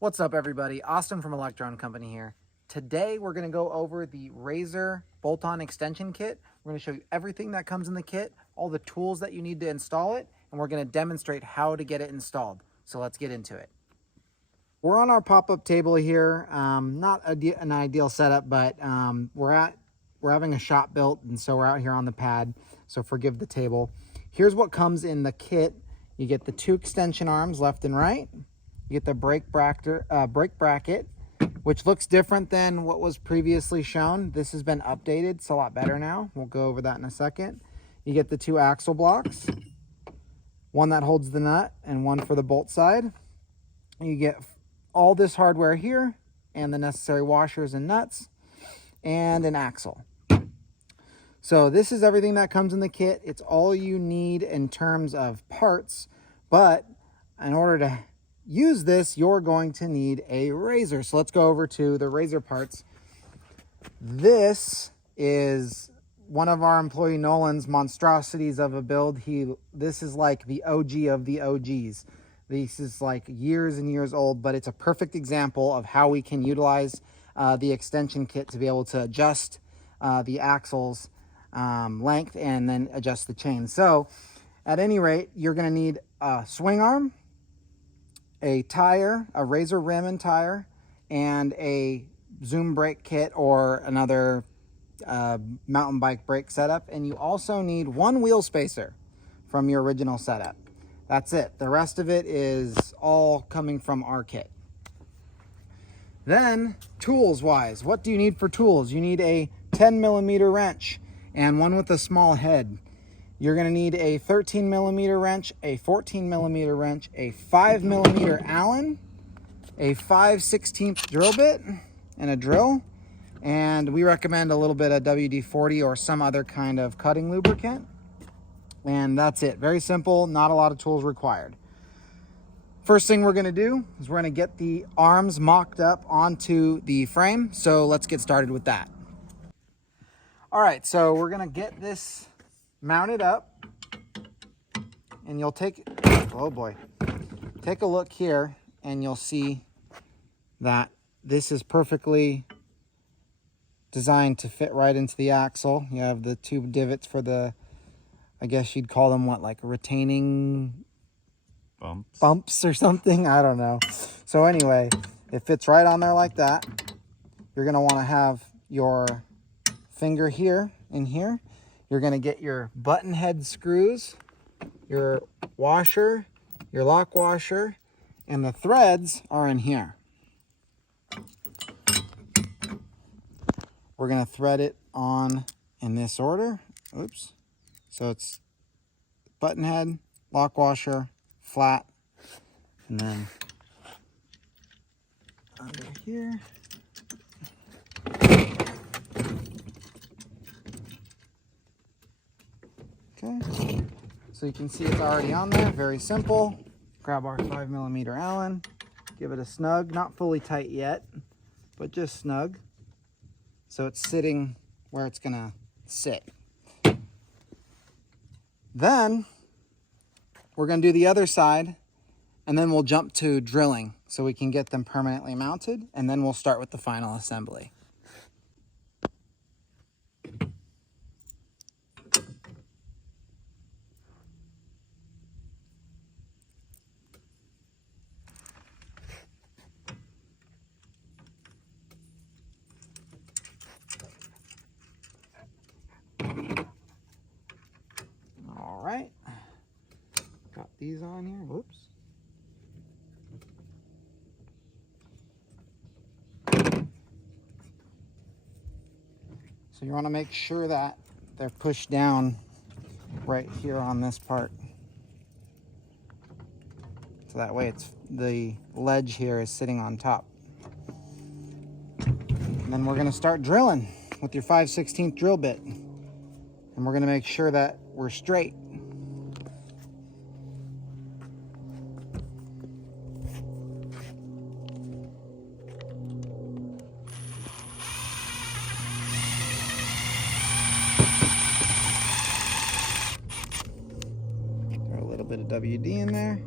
What's up, everybody? Austin from Electron Company here. Today we're going to go over the Razor bolt-on extension kit. We're going to show you everything that comes in the kit, all the tools that you need to install it, and we're going to demonstrate how to get it installed. So let's get into it. We're on our pop-up table here. Not an ideal setup, but we're having a shop built, and so we're out here on the pad. So forgive the table. Here's what comes in the kit. You get the 2 extension arms left and right. You get the brake bracket, which looks different than what was previously shown. This has been updated. It's a lot better now. We'll go over that in a second. You get the 2 axle blocks, one that holds the nut and one for the bolt side. You get all this hardware here and the necessary washers and nuts and an axle. So this is everything that comes in the kit. It's all you need in terms of parts, but in order to use this, you're going to need a Razor. So let's go over to the Razor parts. This is one of our employee Nolan's monstrosities of a build. This is like the OG of the OGs. This is like years and years old, but it's a perfect example of how we can utilize the extension kit to be able to adjust the axles length and then adjust the chain. So at any rate, you're going to need a swing arm, a tire, a Razor rim and tire, and a Zoom brake kit or another mountain bike brake setup. And you also need 1 wheel spacer from your original setup. That's it. The rest of it is all coming from our kit. Then, tools wise, what do you need for tools? You need a 10mm wrench and one with a small head. You're going to need a 13mm wrench, a 14mm wrench, a 5mm Allen, a 5/16 drill bit, and a drill. And we recommend a little bit of WD-40 or some other kind of cutting lubricant. And that's it. Very simple, not a lot of tools required. First thing we're going to do is we're going to get the arms mocked up onto the frame. So let's get started with that. All right, so we're going to get this mounted up, and you'll take a look here and you'll see that this is perfectly designed to fit right into the axle. You have the 2 divots for the, I guess you'd call them what, like retaining bumps or something, I don't know. So anyway, it fits right on there like that. You're going to want to have your finger here in here. You're going to get your button head screws, your washer, your lock washer, and the threads are in here. We're going to thread it on in this order. Oops. So it's button head, lock washer, flat, and then under here. Okay, so you can see it's already on there. Very simple. Grab our 5mm Allen, give it a snug, not fully tight yet, but just snug. So it's sitting where it's gonna sit. Then we're gonna do the other side, and then we'll jump to drilling so we can get them permanently mounted, and then we'll start with the final assembly. All right, got these on here. Whoops. So you want to make sure that they're pushed down right here on this part. So that way the ledge here is sitting on top. And then we're going to start drilling with your 5/16 drill bit. And we're going to make sure that we're straight. Throw a little bit of WD in there.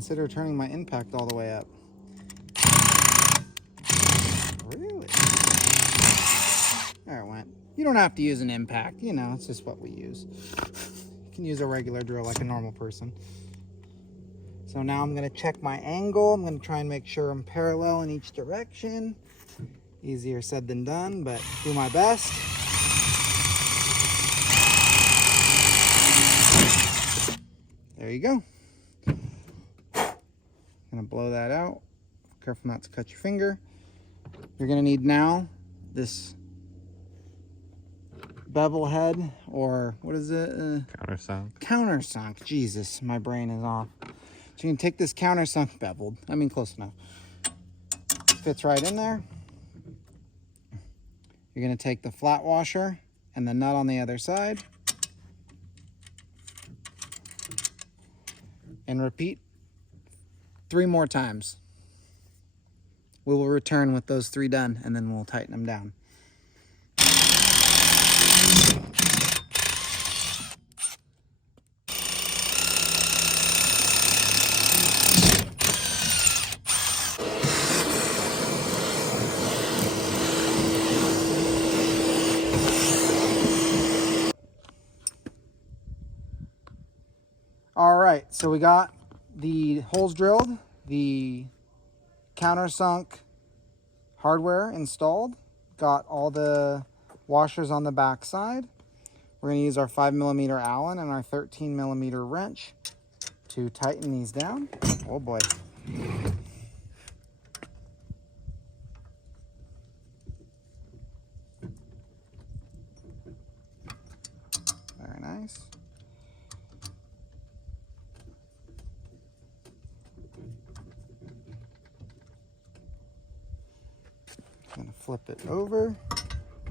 consider turning my impact all the way up. Really? There it went. You don't have to use an impact, you know, it's just what we use. You can use a regular drill like a normal person. So now I'm going to check my angle. I'm going to try and make sure I'm parallel in each direction. Easier said than done, but do my best. There you go. I'm going to blow that out. Careful not to cut your finger. You're going to need now this bevel head, or what is it? Countersunk. Countersunk. Jesus, my brain is off. So you can take this countersunk beveled. I mean, close enough. Fits right in there. You're going to take the flat washer and the nut on the other side. And repeat 3 more times. We will return with those 3 done, and then we'll tighten them down. All right, so we got the holes drilled, the countersunk hardware installed, got all the washers on the back side. We're going to use our 5mm Allen and our 13mm wrench to tighten these down. Oh boy. Very nice. I'm going to flip it over.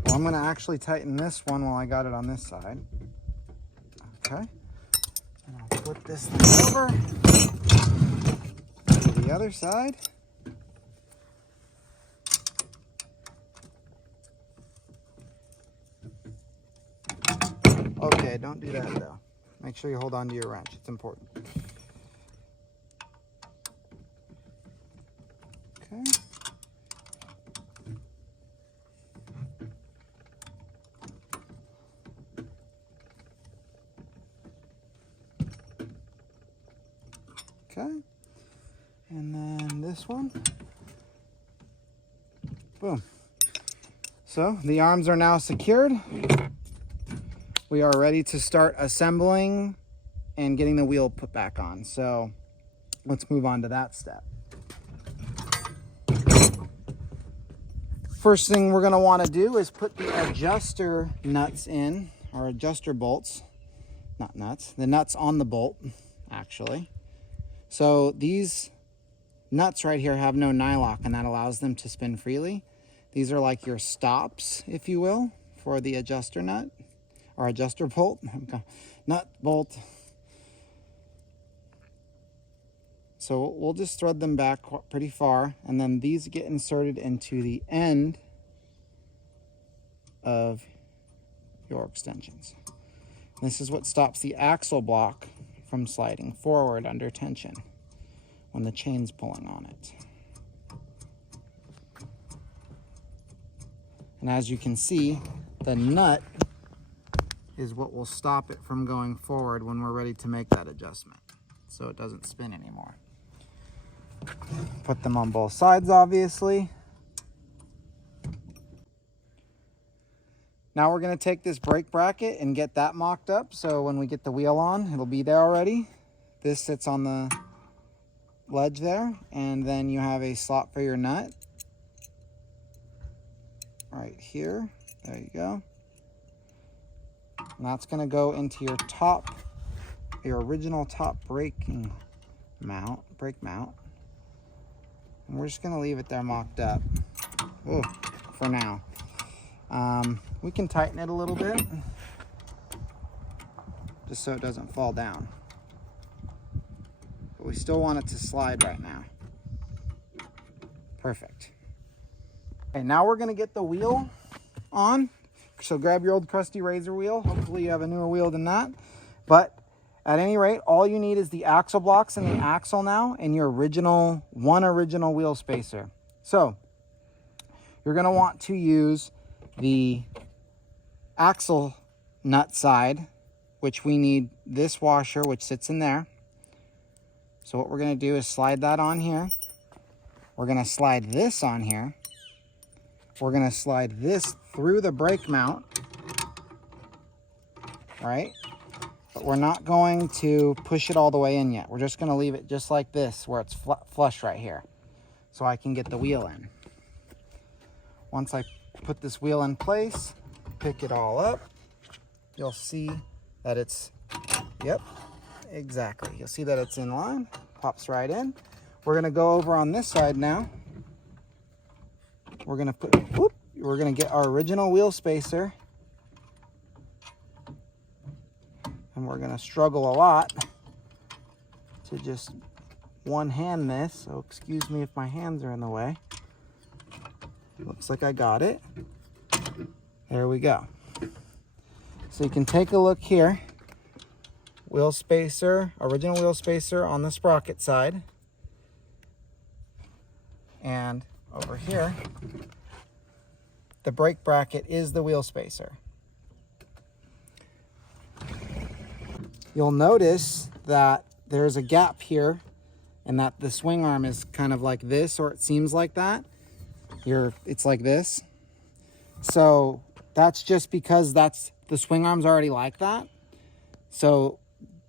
Well, I'm going to actually tighten this one while I got it on this side. Okay. And I'll flip this thing over to the other side. Okay, don't do that though. Make sure you hold on to your wrench. It's important. Okay. Okay, and then this one, boom. So the arms are now secured. We are ready to start assembling and getting the wheel put back on. So let's move on to that step. First thing we're gonna wanna do is put the adjuster nuts in, or adjuster bolts, not nuts, the nuts on the bolt, actually. So these nuts right here have no nylock, and that allows them to spin freely. These are like your stops, if you will, for the adjuster nut or adjuster bolt. Nut, bolt. So we'll just thread them back pretty far, and then these get inserted into the end of your extensions. This is what stops the axle block from sliding forward under tension when the chain's pulling on it. And as you can see, the nut is what will stop it from going forward when we're ready to make that adjustment, so it doesn't spin anymore. Put them on both sides, obviously. Now we're going to take this brake bracket and get that mocked up, so when we get the wheel on, it'll be there already. This sits on the ledge there, and then you have a slot for your nut right here. There you go. And that's going to go into your top, your original top braking mount, brake mount. And we're just going to leave it there mocked up. Ooh, for now. We can tighten it a little bit just so it doesn't fall down. But we still want it to slide right now. Perfect. Okay, now we're going to get the wheel on. So grab your old crusty razor wheel. Hopefully you have a newer wheel than that. But At any rate, all you need is the axle blocks and the axle now, and your original wheel spacer. So you're going to want to use the axle nut side, which we need this washer, which sits in there. So what we're going to do is slide that on here. We're going to slide this on here. We're going to slide this through the brake mount, right? But we're not going to push it all the way in yet. We're just going to leave it just like this, where it's flush right here, so I can get the wheel in. Once I put this wheel in place, pick it all up, you'll see that it's, yep, exactly. You'll see that it's in line, pops right in. We're going to go over on this side now. We're going to get our original wheel spacer. And we're going to struggle a lot to just one hand this. So excuse me if my hands are in the way. Looks like I got it. There we go. So you can take a look here. Wheel spacer, original wheel spacer on the sprocket side. And over here, the brake bracket is the wheel spacer. You'll notice that there's a gap here and that the swing arm is kind of like this, or it seems like that. It's like this. So that's just because the swing arm's already like that. So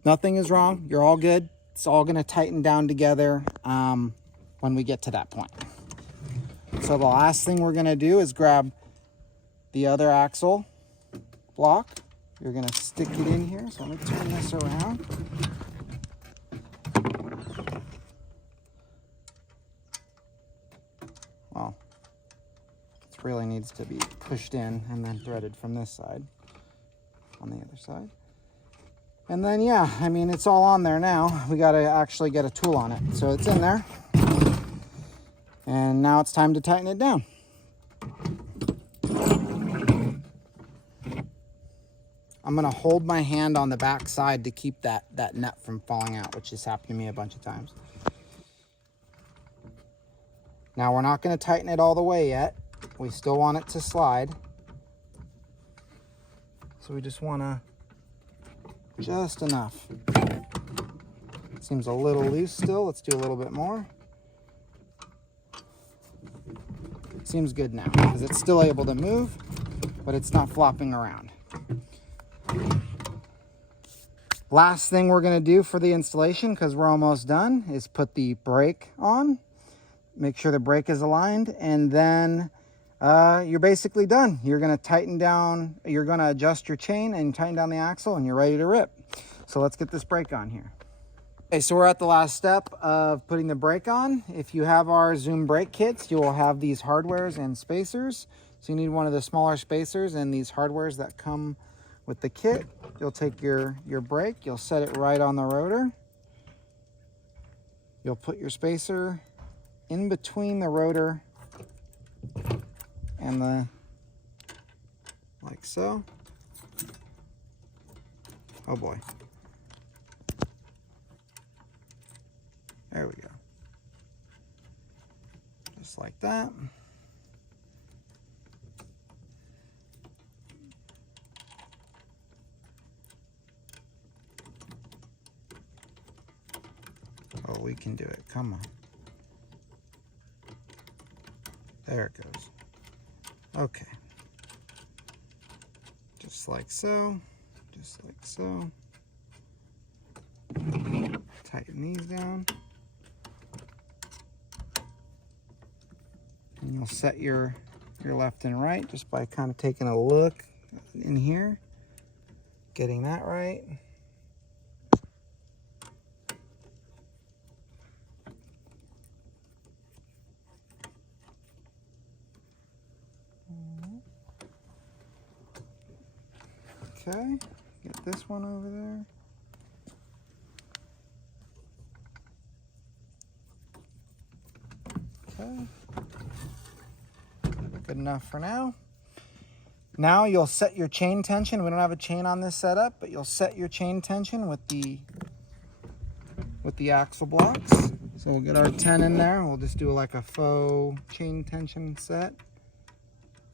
nothing is wrong. You're all good. It's all going to tighten down together when we get to that point. So the last thing we're going to do is grab the other axle block. You're going to stick it in here. So let me turn this around. Well, it really needs to be pushed in and then threaded from this side, on the other side. And then, yeah, I mean, it's all on there now. We got to actually get a tool on it. So it's in there. And now it's time to tighten it down. I'm going to hold my hand on the back side to keep that nut from falling out, which has happened to me a bunch of times. Now we're not going to tighten it all the way yet. We still want it to slide. So we just want to, just enough. It seems a little loose still. Let's do a little bit more. Seems good now because it's still able to move, but it's not flopping around. Last thing we're going to do for the installation, because we're almost done, is put the brake on. Make sure the brake is aligned, and then you're basically done. You're going to tighten down, you're going to adjust your chain and tighten down the axle, and you're ready to rip. So let's get this brake on here. Okay, so we're at the last step of putting the brake on. If you have our Zoom brake kits, you will have these hardwares and spacers. So you need one of the smaller spacers and these hardwares that come with the kit. You'll take your brake, you'll set it right on the rotor. You'll put your spacer in between the rotor and the, like so. Oh boy. There we go. Just like that. Oh, we can do it. Come on. There it goes. Okay. Just like so. Just like so. Tighten these down. And you'll set your left and right just by kind of taking a look in here, getting that right. Okay, get this one over there. Okay, good enough for now. Now you'll set your chain tension. We don't have a chain on this setup, but you'll set your chain tension with the axle blocks. So we'll get our 10 in there. We'll just do like a faux chain tension set.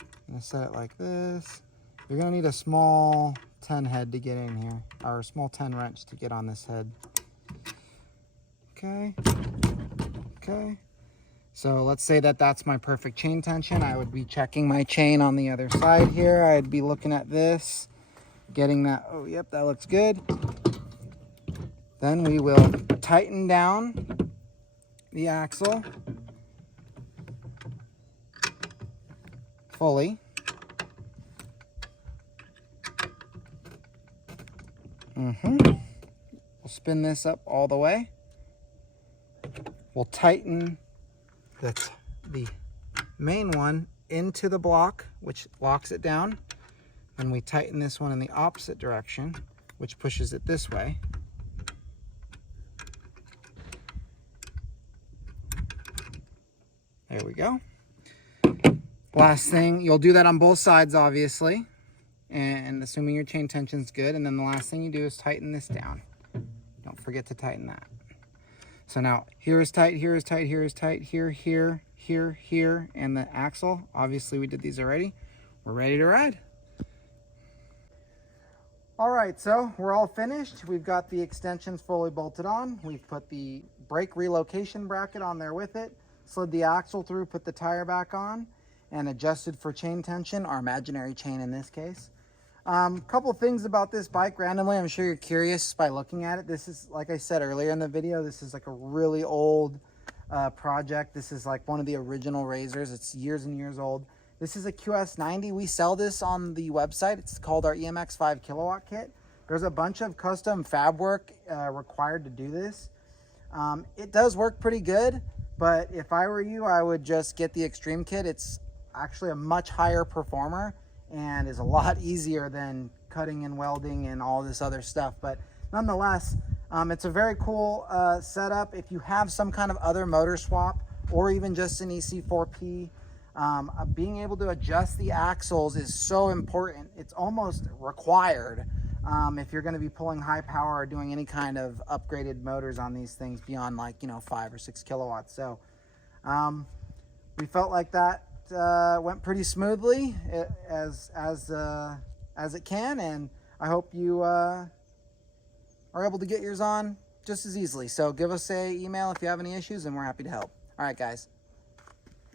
I'm gonna set it like this. You're gonna need a small 10 head to get in here, or a small 10 wrench to get on this head. Okay. Okay. So let's say that that's my perfect chain tension. I would be checking my chain on the other side here. I'd be looking at this, getting that, oh, yep, that looks good. Then we will tighten down the axle fully. We'll spin this up all the way. We'll tighten the main one into the block, which locks it down. And we tighten this one in the opposite direction, which pushes it this way. There we go. Last thing, you'll do that on both sides, obviously, and assuming your chain tension's good. And then the last thing you do is tighten this down. Don't forget to tighten that. So now here is tight, here is tight, here is tight, here, here, here, here, and the axle. Obviously we did these already. We're ready to ride. All right, so we're all finished. We've got the extensions fully bolted on. We've put the brake relocation bracket on there with it, slid the axle through, put the tire back on, and adjusted for chain tension, our imaginary chain in this case. Couple things about this bike randomly. I'm sure you're curious by looking at it. This is, like I said earlier in the video, this is like a really old project. This is like one of the original RZRs. It's years and years old. This is a QS90. We sell this on the website. It's called our EMX 5 kilowatt kit. There's a bunch of custom fab work required to do this. It does work pretty good, but if I were you, I would just get the Extreme kit. It's actually a much higher performer and is a lot easier than cutting and welding and all this other stuff. But nonetheless, it's a very cool setup. If you have some kind of other motor swap or even just an EC4P, being able to adjust the axles is so important. It's almost required if you're going to be pulling high power or doing any kind of upgraded motors on these things beyond, like, 5 or 6 kilowatts. So we felt like that went pretty smoothly as it can, and I hope you are able to get yours on just as easily. So give us an email if you have any issues, and we're happy to help. All right, guys.